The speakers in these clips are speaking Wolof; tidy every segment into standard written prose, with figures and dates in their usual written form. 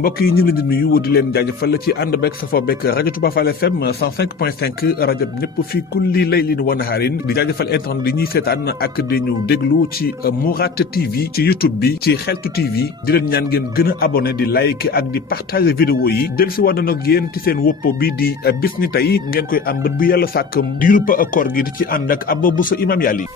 mbokk yi ñu ngi leen di nuyu di leen jaajëfal ci ànd beeg safoo beeg rajo Touba Fall FM 105.5 rajo ñëpp fii kulli laylin wa nahaarin di jaajëfal internet di ñuy seetaan ak di ñu déglu ci Mourad TV ci YouTube bi ci Xeltu TV di leen ñaan ngeen gën a abonné di like ak di partager vidéo yi del si wàddoon ak yéen ci seen wopp bi di bis ni tey ngeen koy am bët bu yàlla sàkk diirub koor gi di ci ànd ak Abba Bousso Imam Yali.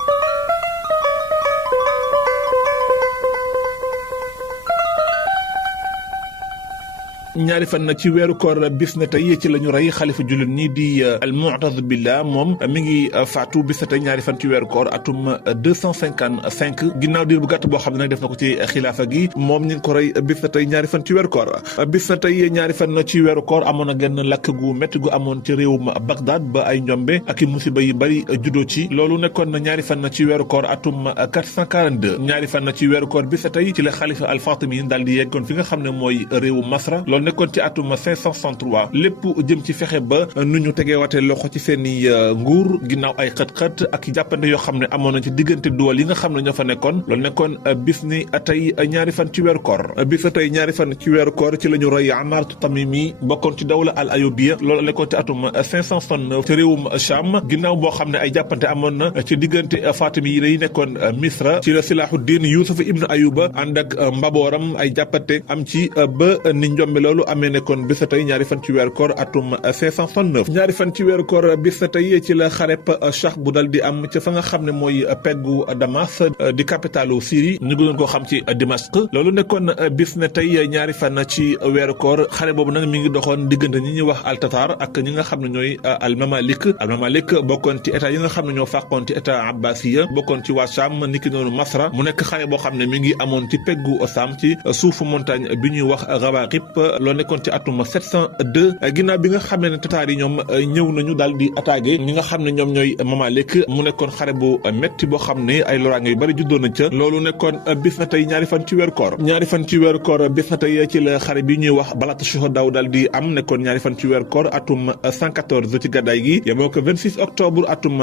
ñaari fan ci weeru koor bis na tey ci la ñu rey xalifa jullit ñi di al Mu'taz billah moom mi ngi faatu bis na tey ñaari fan ci weeru koor atum 255 ginnaaw diir bu gàtt boo xam ne nag def na ko ci xilaafa gi moom ñu ngi ko rey bis na tey ñaari fan ci weeru koor bis na tey ñaari fan ci weeru koor amoon na genn lakk gu métti gu amoon ci réewum Bagdad ba ay njombe ak i musiba yu bari juddoo ci loolu nekkoon na ñaari fan ci weeru koor atum 442 ñaari fan ci weeru koor bis na tey ci la xalifa al Fatimiyin daal di yeggoon fi nga xam ne mooy réewu Masra nekkoon ci atum 563 lépp jëm ci fexe ba nu ñu tegeewate loxo ci seen i nguur ginnaaw ay xët-xët ak jàppande yoo xam ne amoon na ci diggante duwal yi nga xam ne ñoo fa nekkoon loolu nekkoon bis ni tey ñaari fan ci weeru koor bis tey ñaari fan ci weeru koor ci la ñu rey Amaratu Tamimi bokkoon ci dawla al Ayubiya loolu nekkoon ci atum 569 ci réewum Cham ginnaaw boo xam ne ay jàppante amoon na ci diggante Fatimi yi nekkoon Misra ci la Silahuddin Yusuf ibn Ayuba ànd ak mbabooram ay jàppante am ci ba ni njombe loolu amee nekkoon bis tey ñaari fan ci weeru koor atum 569 ñaari fan ci weeru koor bis tey ci la xareb Shah bu dal di am ca fa nga xam ne mooy peggu Damas di capitalu Syrie ñu gënoon koo xam ci Dimashq loolu nekkoon bis ne tey ñaari fan ci weeru koor xare boobu nag mi ngi doxoon diggante ñi ñuy wax al Tatar ak ñi nga xam ne ñooy al Mamalik bokkoon ci état yi nga xam ne ñoo fàqoon ci état Abbasiya bokkoon ci waa Sham niki noonu Masra mu nekk xare boo xam ne mi ngi amoon ci peggu Sam ci suufu montagne bi ñuy wax Rawaqib nekkoon ci atum 702 ginnaaw bi nga xamee ne tataar yi ñoom ñëw nañu daal di attaqué ñi nga xam ne ñoom ñooy Mamalik mu nekkoon xare bu métti boo xam ne ay loraange yu bari juddoo na ca loolu nekkoon bis na tey ñaari fan ci weeru koor ñaari fan ci weeru koor bis na tey ci la xare bi ñuy wax Balatu Shuhada daal di am nekkoon ñaari fan ci weeru koor atum 114 ci gàddaay gi yemoo ko 26 octobre atum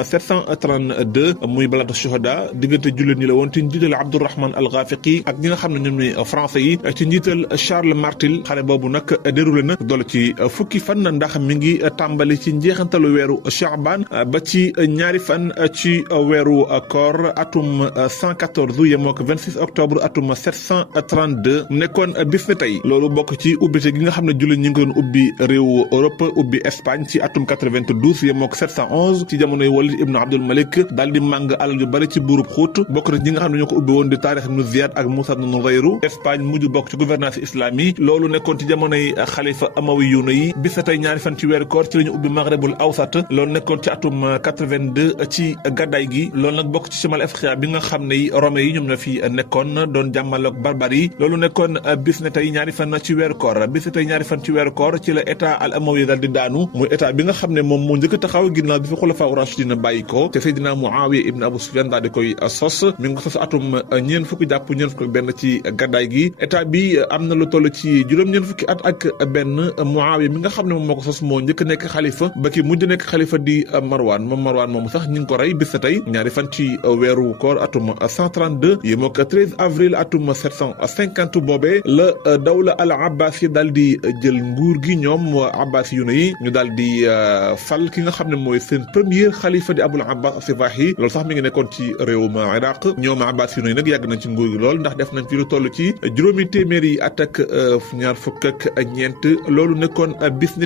732 muy Balatu Shuhada diggante jullit ñi la woon ci njiital Abdurrahman al-Ghafiqi ak ñi nga xam ne ñoom ñooy français yi ci njiital Charles Martel xare boobu nag déroulé na doole ci fukki fan ndax mi ngi tàmbali ci njeexantalu weeru Shaaban ba ci ñaari fan ci weeru koor atum 114 yemoo ko 26 octobre atum 732 nekkoon bis ne tey loolu bokk ci ubbite gi nga xam ne jullit ñi ngi ko doon ubbi réewu Europe ubbi Espagne ci atum 92 yemoo ko 711 ci jamonoy Walid ibn Abdul Malik daal di màng alal yu bari ci buurub Xuut bokk na ñi nga xam ne ñoo ko ubbi woon di Taarix ibn Ziyad ak Muusaa ibn Nurayr Espagne mujj bokk ci gouvernance islamique loolu nekkoon ci jamonoy xalifa amawi yu ne yi bis tey ñaari fan ci weeru koor ci la ñu ubbi maghribul awsat loolu nekkoon ci atum 82 ci gàddaay gi loolu nag bokk ci Shimal Afrika bi nga xam ne Romains yi ñoom ñoo fi nekkoon doon jàmmaloog barbar yi loolu nekkoon bis ne tey ñaari fan ci weeru koor bis tey ñaari fan ci weeru koor ci la état al amawi dal di daanu muy état bi nga xam ne moom moo njëkk a taxaw ginnaaw bi fi xulafaa rashidina bàyyi ko te Seydina Muawiya ibn Abu Sufyan daal di koy sos mi ngi ko sos atum ñeent fukki jàpp ñeent fukki benn ci gàddaay gi état bi am na lu toll ci juróom-ñeent fukki at ak benn Muawiya mi nga xam ne moom moo ko sos moo njëkk nekk xalifa ba ki mujj nekk xalifa di Marwan moomu sax ñu ngi ko rey bis tey ñaari fan ci weeru koor atum 132 yemoo ko 13 avril atum 750 boobee la dawla al abbasi daal di jël nguur gi ñoom abbasi yu ne yi ñu daal di fal ki nga xam ne mooy seen premier xalifa di Abul Abbas Asifahi loolu sax mi ngi nekkoon ci réewum Iraq ñoom abbasi yu ne yi nag yàgg nañ ci nguur gi lool ndax def nañ fi lu toll ci juróomi téeméeri at ak ñaar fukk ak ñeent loolu nekkoon bis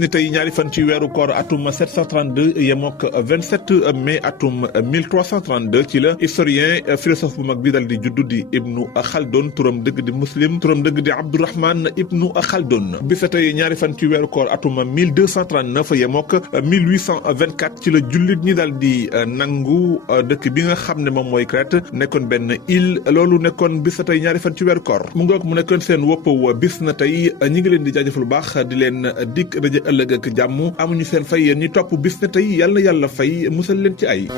ni tey ñaari fan ci weeru koor atum 732 yemook 27 mai atum 1332 ci la historien philosophe bu mag bi dal di juddu di Ibnu Khaldun turam dëgg di Muslim turam dëgg di Abdurrahman Ibnu Khaldun bis tey ñaari fan ci weeru koor atum 1239 yemook 1824 ci la jullit ñi dal di nangu dëkk bi nga xam ne moom mooy Crète nekkoon benn île loolu nekkoon bis tey ñaari fan ci weeru koor mu ngoog mu nekkoon seen woppaw bis na tey ñi ngi leen di jaajëfal lu baax di leen dikk rajo ëllëg ak jàmm amuñu seen fay yéen ñi topp bis na tey yàlla na yàlla fay musal leen ci ay